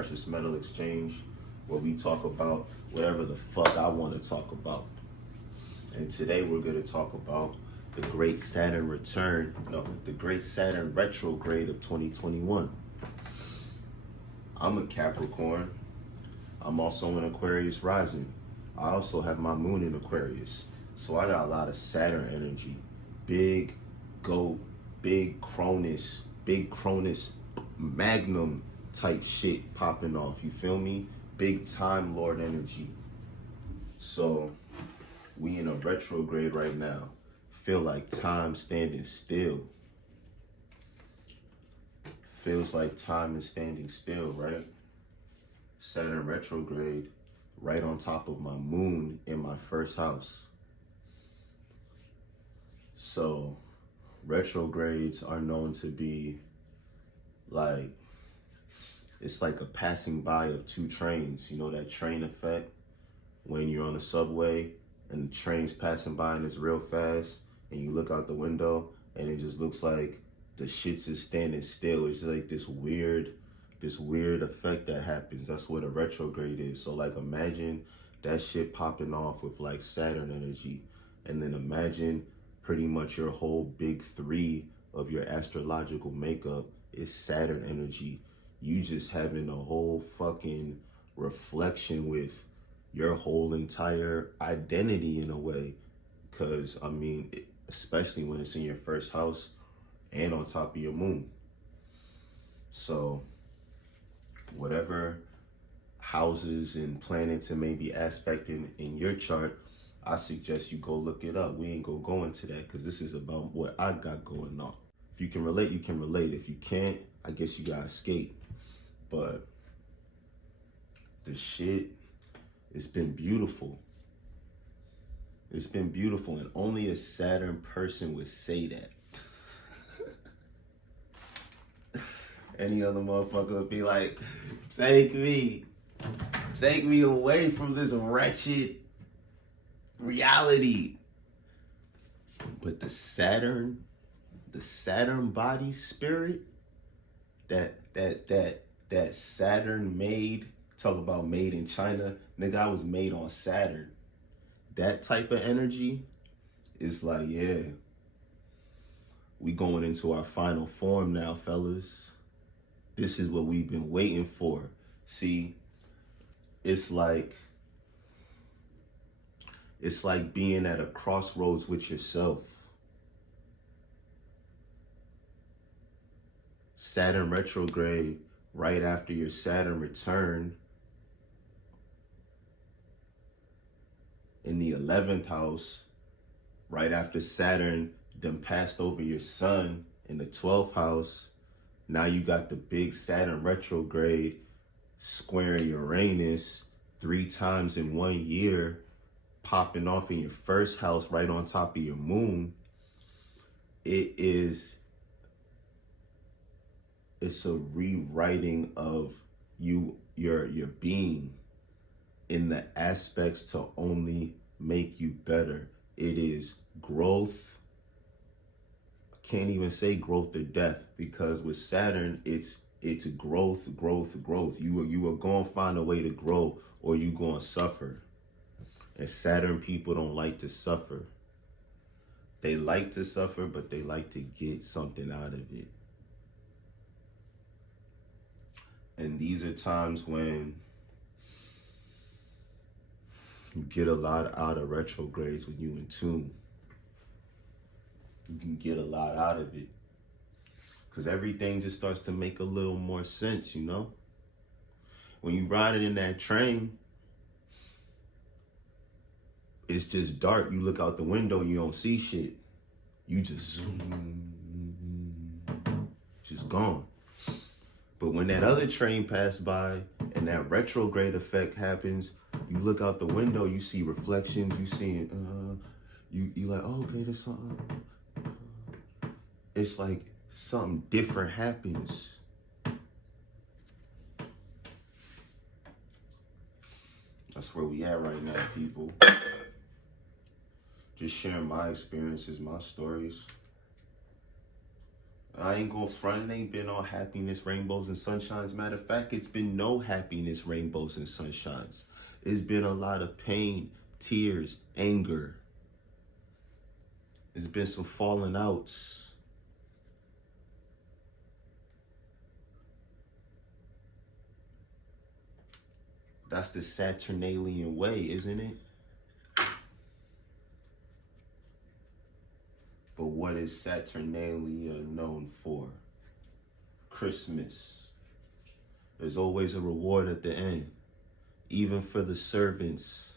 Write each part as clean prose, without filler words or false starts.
Precious Metal Exchange, where we talk about whatever the fuck I want to talk about. And today we're going to talk about the great Saturn return, the great Saturn retrograde of 2021. I'm a Capricorn. I'm also an Aquarius rising. I also have my moon in Aquarius. So I got a lot of Saturn energy. Big goat, big Cronus magnum type shit popping off. You feel me? Big time Lord energy. So we in a retrograde right now. Feel like time standing still. Feels like time is standing still, right? Saturn retrograde right on top of my moon in my first house. So retrogrades are known to be like, it's like a passing by of two trains. You know that train effect when you're on the subway and the train's passing by and it's real fast and you look out the window and it just looks like the shit's is standing still. It's like this weird effect that happens. That's what a retrograde is. So like imagine that shit popping off with like Saturn energy, and then imagine pretty much your whole big three of your astrological makeup is Saturn energy. You just having a whole fucking reflection with your whole entire identity in a way. Cause I mean, especially when it's in your first house and on top of your moon. So whatever houses and planets and maybe aspecting in your chart, I suggest you go look it up. We ain't gonna go into that because this is about what I got going on. If you can relate, you can relate. If you can't, I guess you gotta escape. But the shit, it's been beautiful. It's been beautiful, and only a Saturn person would say that. Any other motherfucker would be like, take me away from this wretched reality. But the Saturn body spirit, that Saturn made, talk about made in China, nigga, I was made on Saturn. That type of energy is like, yeah, we going into our final form now, fellas. This is what we've been waiting for. See, it's like being at a crossroads with yourself. Saturn retrograde, right after your Saturn return in the 11th house, right after Saturn then passed over your sun in the 12th house. Now you got the big Saturn retrograde squaring Uranus 3 times in 1 year, popping off in your first house right on top of your moon. It's a rewriting of your being in the aspects to only make you better. It is growth. Can't even say growth or death, because with Saturn, it's growth. You are going to find a way to grow, or you going to suffer. And Saturn people don't like to suffer. They like to suffer, but they like to get something out of it. And these are times when you get a lot out of retrogrades when you in tune. You can get a lot out of it. Because everything just starts to make a little more sense, you know? When you ride it in that train, it's just dark. You look out the window, you don't see shit. You just zoom, just gone. But when that other train passed by and that retrograde effect happens, you look out the window, you see reflections, you see, you like, oh, okay, there's something. It's like something different happens. That's where we at right now, people. Just sharing my experiences, my stories. I ain't gonna front, it ain't been all happiness, rainbows, and sunshines. Matter of fact, it's been no happiness, rainbows, and sunshines. It's been a lot of pain, tears, anger. It's been some falling outs. That's the Saturnalian way, isn't it? But what is Saturnalia known for? Christmas. There's always a reward at the end, even for the servants.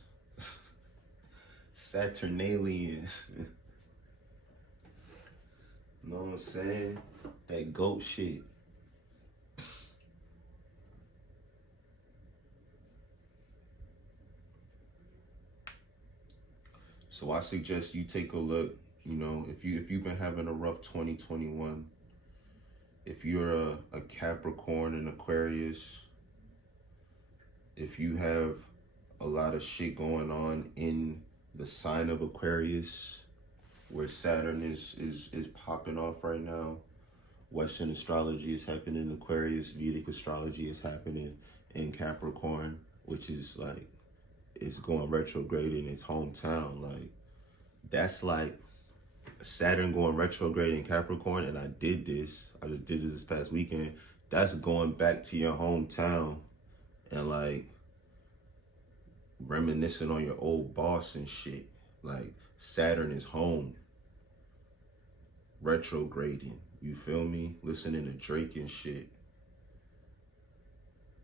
Saturnalian. Know what I'm saying? That goat shit. So I suggest you take a look. You know, if you've been having a rough 2021, if you're a Capricorn and Aquarius, if you have a lot of shit going on in the sign of Aquarius, where Saturn is popping off right now, Western astrology is happening in Aquarius, Vedic astrology is happening in Capricorn, which is like, it's going retrograde in its hometown. Like, that's like Saturn going retrograde in Capricorn, and I just did this past weekend. That's going back to your hometown and like reminiscing on your old boss and shit. Like, Saturn is home, retrograding. You feel me? Listening to Drake and shit.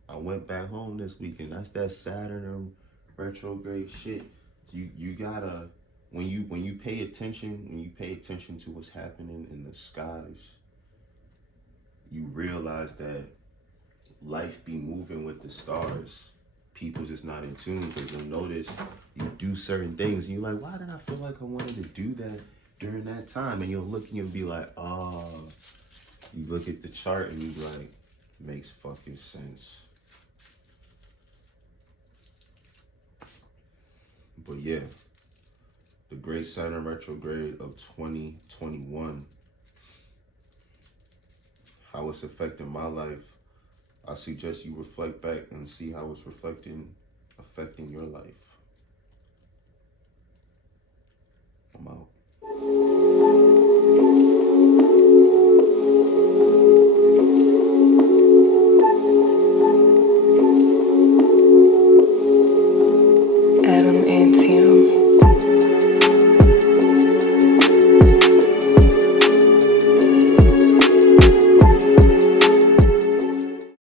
I went back home this weekend. That's that Saturn retrograde shit. You gotta, when you pay attention to what's happening in the skies, you realize that life be moving with the stars. People just not in tune, because you'll notice you do certain things and you're like, why did I feel like I wanted to do that during that time? And you'll look and you'll be like, oh, you look at the chart and you be like, makes fucking sense. But yeah, the great Saturn retrograde of 2021, how it's affecting my life, I suggest you reflect back and see how it's affecting your life.